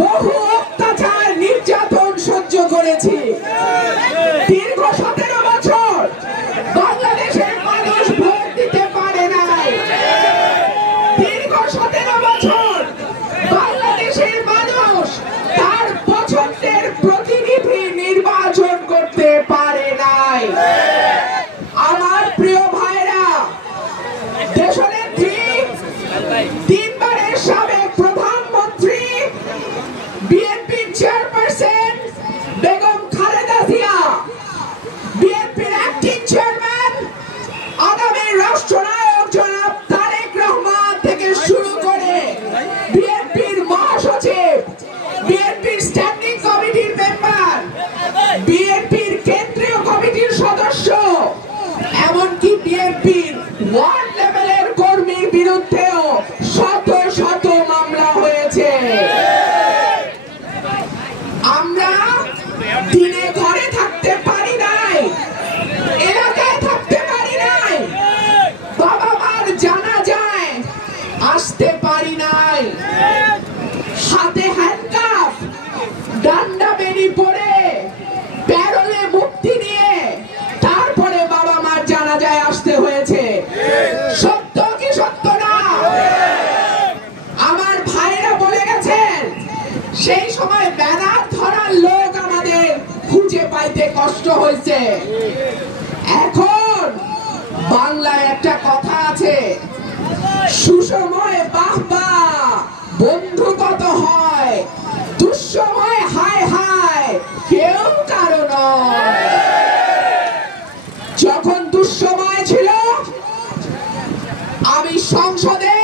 বহু অত্যাচার নির্যাতন সহ্য করেছি। দীর্ঘ 17 বছর বাংলাদেশের মানুষ ভোট দিতে পারে নাই। দীর্ঘ 17 বছর বাংলাদেশের মানুষ তার পছন্দের প্রতিনিধি নির্বাচন করতে পারে নাই। আমার প্রিয় ভাইরা, দেশনেত্রী, 3 বারের সাবেক প্রধানমন্ত্রী, বিএনপির চেয়ারপারসন বেগম খালেদা জিয়া, বিএনপির অ্যাক্টিং চেয়ারম্যান আগামী রাষ্ট্রনায়ক জনাব তারেক রহমান থেকে শুরু করে বিএনপির মহাসচিব, বিএনপির স্ট্যান্ডিং কমিটির মেম্বার, বিএনপির কেন্দ্রীয় কমিটির সদস্য, এমনকি বিএনপির ওয়ার্ড লেভেলের কর্মীর বিরুদ্ধেও শত শত মামলা হয়েছে। আমরা দিনে ঘরে থাকতে পারি নাই, এলাকায় থাকতে পারি নাই, বাবা মার জানাজায় আসতে পারি নাই, হাতে হ্যান্ডকাফ, ডান্ডা বেরি পরে প্যারোলে মুক্তি নিয়ে তারপরে বাবা মার জানাজায় আসতে হয়েছে। সত্য কি সত্য না? আমার ভাইরা বলে গেছেন সেই সময় ব্যানার ধরার লোক আমাদের খুঁজে পাইতে কষ্ট হয়েছে। এখন বাংলায় একটা কথা আছে, সুসময়ে বাহবা বন্ধু কত হয়, দুঃসময়ে হায় হায় কেউ কারো নয়। যখন দুঃসময় ছিল আমি সংসদে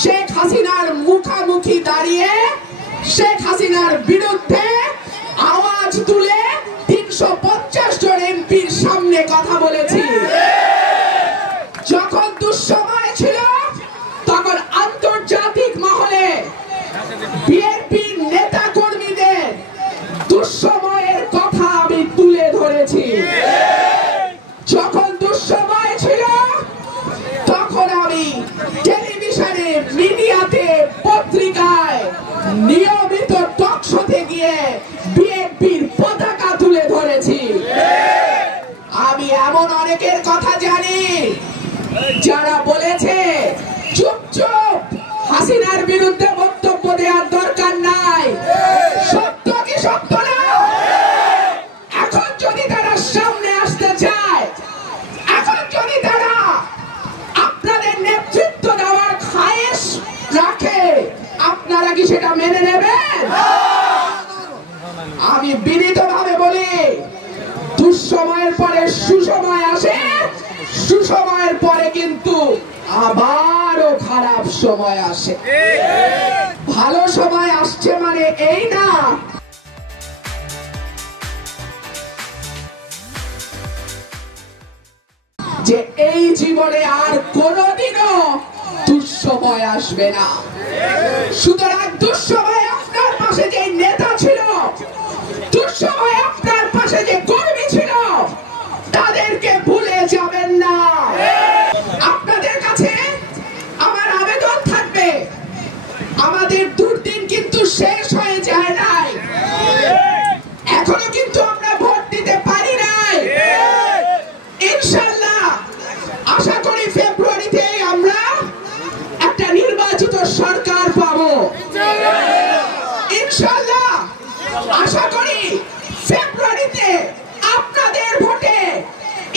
শেখ হাসিনার মুখামুখি দাঁড়িয়ে শেখ হাসিনার বিরুদ্ধে আওয়াজ তুলে 350 জন এমপির সামনে কথা বলেছি। যখন দুঃসময় ছিল তখন আন্তর্জাতিক মহলে বিএনপির নেতা কর্মীদের দুঃসময়ের কথা আমি তুলে ধরেছি। যখন দুঃসময় ছিল তখন আমি টেলিভিশনে, মিডিয়াতে, পত্রিকায়, নিয়মিত টক শোতে গিয়ে বিএনপির পতাকা তুলে ধরেছি। আমি এমন অনেকের কথা জানি যারা বলেছে চুপ চুপ, হাসিনার বিরুদ্ধে বক্তব্য দেওয়ার দরকার নাই। সত্য কি সত্য না? এখন যদি তারা সামনে আসতে চায়, এখন যদি তারা আপনাদের নেতৃত্ব দেওয়ার খায়েশ রাখে, আপনারা কি সেটা মেনে নেবেন? আমি বিনীতভাবে বলি, দুঃসময়ের পরে সুসময় আসে, সুসময়ের পরে কিন্তু আবারও খারাপ সময় আসে। ভালো সময় আসছে মানে এই না যে এই জীবনে আর কোনোদিনও দুঃসময় আসবে না। সুতরাং দুঃসময় আপনার পাশে যে নেতা ছিল, দুঃসময় আপনার পাশে যে কর্মী ছিল, তাদেরকে ভুলে যাবেন না। আপনাদের কাছে আমার আবেদন থাকবে, আমাদের দুর্দিন কিন্তু শেষ হয়ে যায় নাই, এখনো কিন্তু আমরা ভোট দিতে পারি নাই। ইনশাআল্লাহ আশা করি ফেব্রুয়ারিতে আমরা একটা নির্বাচিত সরকার পাবো। ইনশাআল্লাহ আশা করি ফেব্রুয়ারিতে আপনাদের ভোটে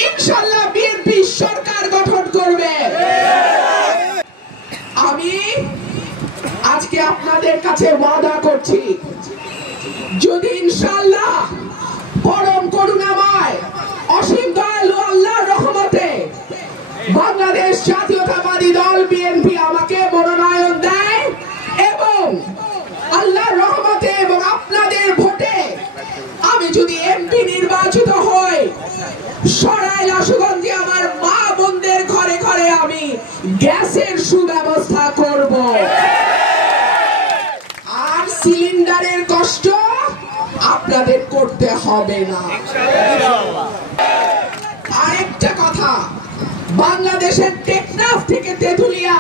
ইনশাআল্লাহ বিএনপি সরকার গঠন করবে। আমি আজকে আপনাদের কাছে ওয়াদা করছি, যদি ইনশাআল্লাহ পরম করুণাময় অসীম দয়ালু আল্লাহর রহমতে বাংলাদেশ জাতীয়তাবাদী দল বিএনপি আমাকে মনোনয়ন দেয় এবং আল্লাহর রহমতে এবং আপনাদের ভোটে আমি যদি এমপি নির্বাচিত হই, সরাইল আশুগঞ্জে আমার মা বোনদের ঘরে ঘরে আমি গ্যাসের সুব্যবস্থা করব, আর সিলিন্ডারের কষ্ট আপনাদের করতে হবে না। আরেকটা কথা, বাংলাদেশের টেকনাফ থেকে তেঁতুলিয়া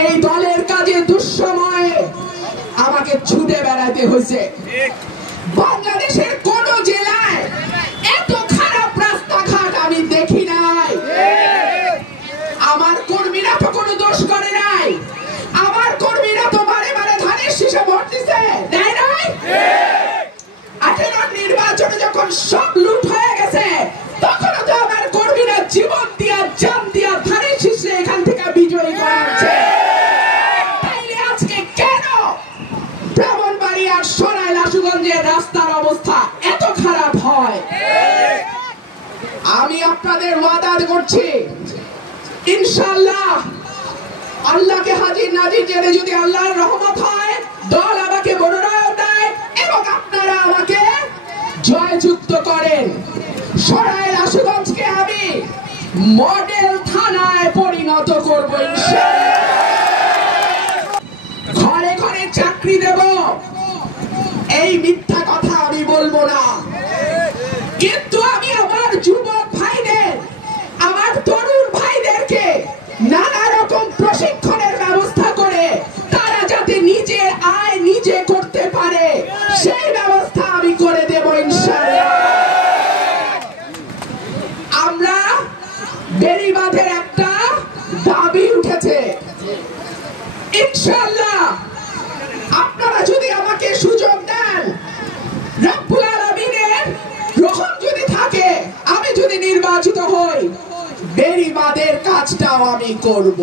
এই দলের কাজে দুঃসময়ে আমাকে ছুটে বেড়াতে হয়েছে। বাংলাদেশের কোন জেলায় এত খারাপ রাস্তাঘাট আমি দেখি নাই। আমার কর্মীরা তো কোনো দোষ করে নাই, আমার কর্মীরা তো বারে বারে ধানের শীষে ভোট দিছে, দেয় নাই? 18 নির্বাচনে যখন সব লুট হয়ে গেছে তখন তো আমার কর্মীরা জীবন দিয়া জান দিয়া ধানের শীষে এখান থেকে বিজয়ী করেছে। তাইলে আজকে কেন ব্রাহ্মণবাড়িয়ার সরাইল আশুগঞ্জের রাস্তার অবস্থা এত খারাপ হয়? আমি আপনাদের ওয়াদা করছি, ইনশাআল্লাহ আল্লাহকে হাজির নাজির জেনে যদি আল্লাহর রহমত হয়, দল আমাকে মনোনয়ন দেয় এবং আপনারা আমাকে জয়যুক্ত করেন, সরাইল আশুগঞ্জকে আমি মডেল থানায় পরিণত করব ইনশাআল্লাহ। ঘরে ঘরে চাকরি দেব এই মিথ্যা কথা আমি বলবো না, কিন্তু আমি আমার যুবক ভাইদের, আমার তরুণ ভাইদেরকে নানা রকম প্রশিক্ষণের ব্যবস্থা করে তারা যাতে নিজের আয় নিজে করতে পারে সেই ব্যবস্থা আমি করে দেব ইনশাআল্লাহ। আমরা বেড়িবাঁধের একটা দাবি উঠেছে, ইনশাআল্লাহ আপনারা যদি আমাকে সুযোগ দেন, রব্বুল আলামিনের রহম যদি থাকে, আমি যদি নির্বাচিত হই, বেড়িবাঁধের কাজটাও আমি করব।